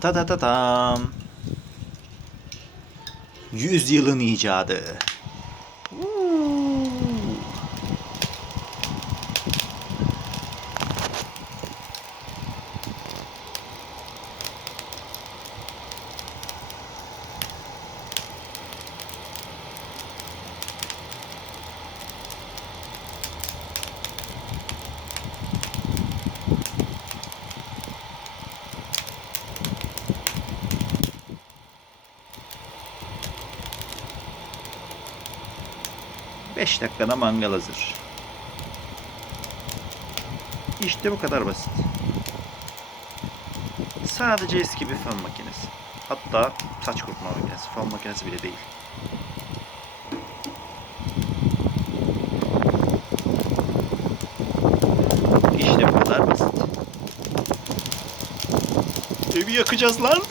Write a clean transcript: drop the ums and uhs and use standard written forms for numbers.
Ta ta ta tam. 100 yılın icadı. 5 dakikada mangal hazır. İşte bu kadar basit. Sadece eski bir fön makinesi. Hatta saç kurutma makinesi. Fön makinesi bile değil. İşte bu kadar basit. Evi yakacağız lan.